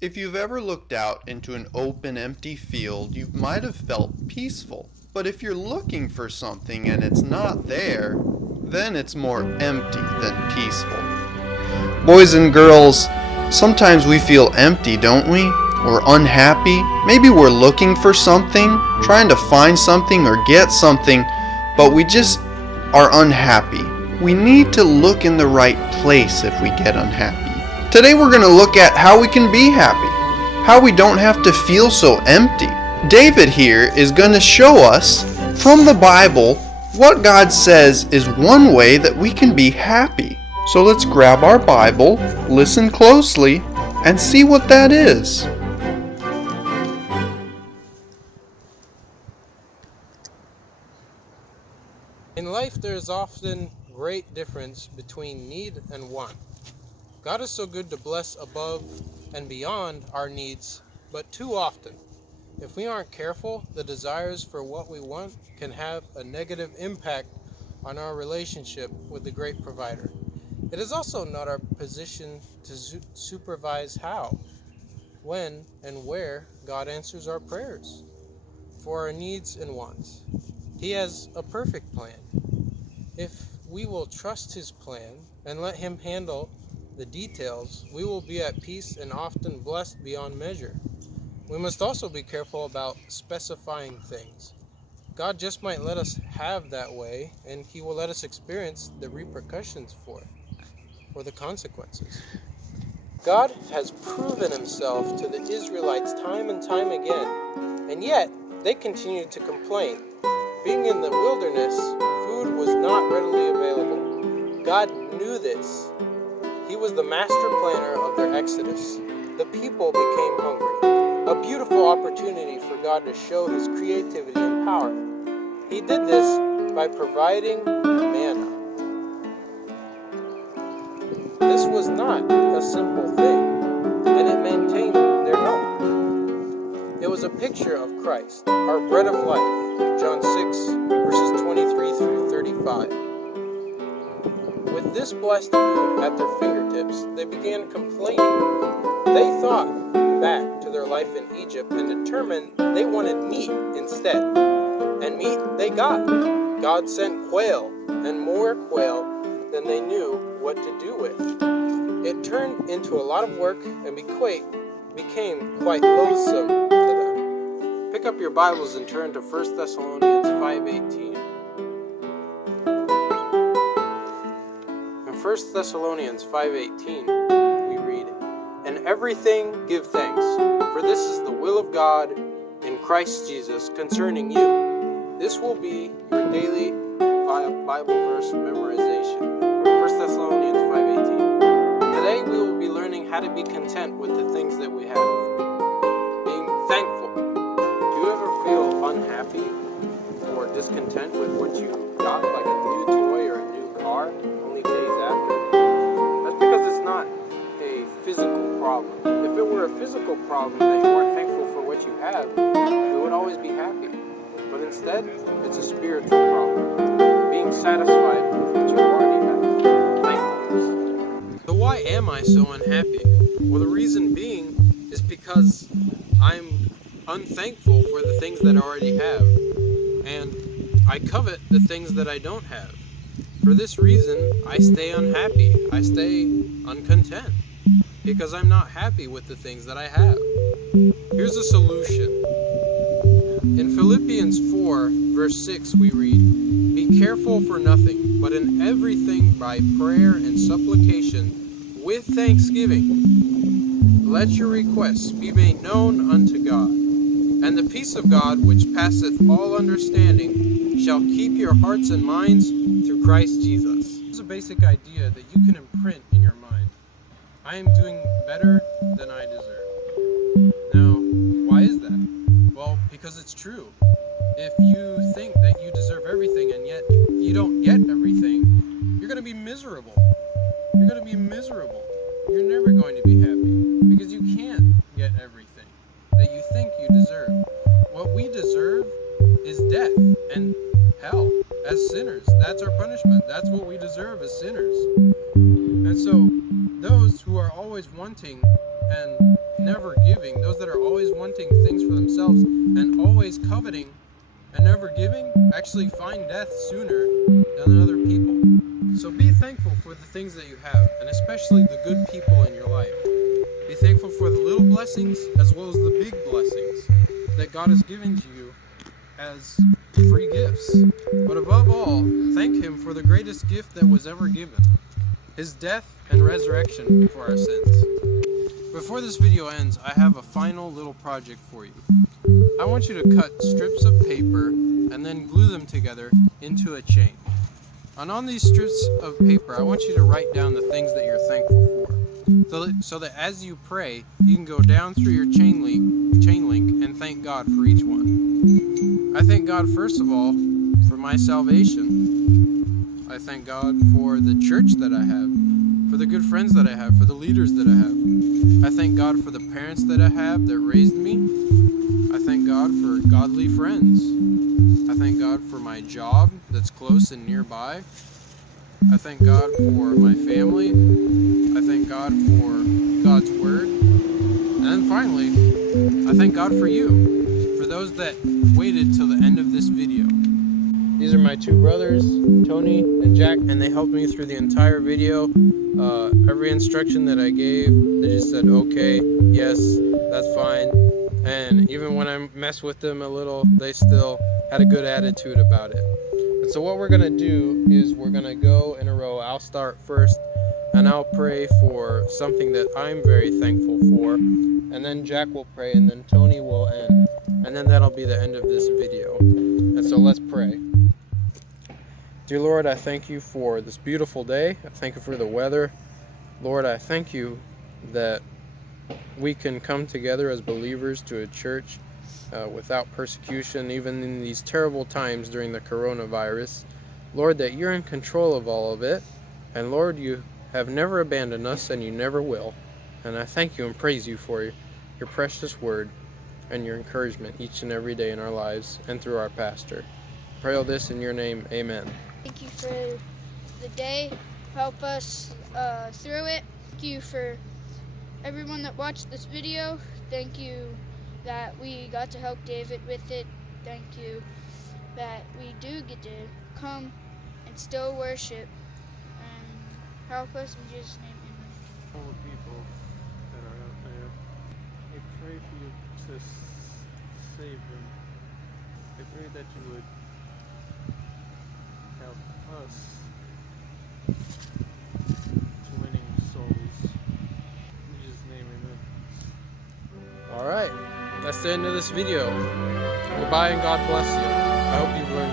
If you've ever looked out into an open, empty field, you might have felt peaceful. But if you're looking for something and it's not there, then it's more empty than peaceful. Boys and girls, sometimes we feel empty, don't we? We're unhappy. Maybe we're looking for something, trying to find something or get something, but we just are unhappy. We need to look in the right place if we get unhappy. Today we're going to look at how we can be happy, how we don't have to feel so empty. David here is going to show us from the Bible what God says is one way that we can be happy. So let's grab our Bible, listen closely, and see what that is. In life, there is often great difference between need and want. God is so good to bless above and beyond our needs, but too often, if we aren't careful, the desires for what we want can have a negative impact on our relationship with the great provider. It is also not our position to supervise how, when, and where God answers our prayers for our needs and wants. He has a perfect plan. If we will trust His plan and let Him handle the details, we will be at peace and often blessed beyond measure. We must also be careful about specifying things. God just might let us have that way, and He will let us experience the repercussions for it, or the consequences. God has proven Himself to the Israelites time and time again, and yet they continued to complain. Being in the wilderness, food was not readily available. God knew this. He was the master planner of their exodus. The people became hungry. A beautiful opportunity for God to show His creativity and power. He did this by providing manna. This was not a simple thing, and it maintained their health. It was a picture of Christ, our bread of life, John 6, verses 23 through 35. With this blessed food at their fingertips, they began complaining. They thought back to their life in Egypt and determined they wanted meat instead. And meat they got. God sent quail, and more quail than they knew what to do with. It turned into a lot of work and became quite loathsome to them. Pick up your Bibles and turn to 1 Thessalonians 5:18. In 1 Thessalonians 5:18, we read, "In everything give thanks, for this is the will of God in Christ Jesus concerning you." This will be your daily Bible verse memorization. 1 Thessalonians 5:18. Today we will be learning how to be content with the things that we have. Being thankful. Do you ever feel unhappy or discontent with what you got, like a new toy or a new car, only days after? That's because it's not a physical problem. If it were a physical problem that you weren't thankful for what you have, you would always be happy. But instead, it's a spiritual problem. Being satisfied with what you already have. Thankfulness. So why am I so unhappy? Well, the reason being is because I'm unthankful for the things that I already have. And I covet the things that I don't have. For this reason, I stay unhappy. I stay uncontent. Because I'm not happy with the things that I have. Here's a solution. In Philippians 4, verse 6, we read, "Be careful for nothing, but in everything by prayer and supplication, with thanksgiving, let your requests be made known unto God. And the peace of God, which passeth all understanding, shall keep your hearts and minds through Christ Jesus." Here's a basic idea that you can imprint in your mind. I am doing better than I deserve. Now, why is that? Well, because it's true. If you think that you deserve everything and yet you don't get everything, you're going to be miserable. You're going to be miserable. You're never going to be happy because you can't get everything that you think you deserve. What we deserve is death and hell as sinners. That's our punishment. That's what we deserve as sinners. And so those who are always wanting and never giving, those that are always wanting things for themselves and always coveting and never giving, actually find death sooner than other people. So be thankful for the things that you have, and especially the good people in your life. Be thankful for the little blessings as well as the big blessings that God has given to you as free gifts. But above all, thank Him for the greatest gift that was ever given, His death and resurrection for our sins. Before this video ends, I have a final little project for you. I want you to cut strips of paper and then glue them together into a chain. And on these strips of paper, I want you to write down the things that you're thankful for, so that as you pray, you can go down through your chain link and thank God for each one. I thank God, first of all, for my salvation. I thank God for the church that I have, for the good friends that I have, for the leaders that I have. I thank God for the parents that I have that raised me. I thank God for godly friends. I thank God for my job that's close and nearby. I thank God for my family. I thank God for God's word. And then finally, I thank God for you, for those that waited till the end of this video. These are my two brothers, Tony and Jack, and they helped me through the entire video. Every instruction that I gave, they just said, okay, yes, that's fine. And even when I messed with them a little, they still had a good attitude about it. And so what we're going to do is we're going to go in a row. I'll start first, and I'll pray for something that I'm very thankful for. And then Jack will pray, and then Tony will end. And then that'll be the end of this video. And so let's pray. Dear Lord, I thank you for this beautiful day. I thank you for the weather. Lord, I thank you that we can come together as believers to a church without persecution, even in these terrible times during the coronavirus. Lord, that you're in control of all of it. And Lord, you have never abandoned us, and you never will. And I thank you and praise you for your precious word and your encouragement each and every day in our lives and through our pastor. I pray all this in your name. Amen. Thank you for the day. Help us through it. Thank you for everyone that watched this video. Thank you that we got to help David with it. Thank you that we do get to come and still worship. And help us in Jesus' name. Amen. All the people that are out there, I pray for you to save them. I pray that you would help us to winning souls. In Jesus' name, amen. All right, that's the end of this video. Goodbye and God bless you. I hope you've learned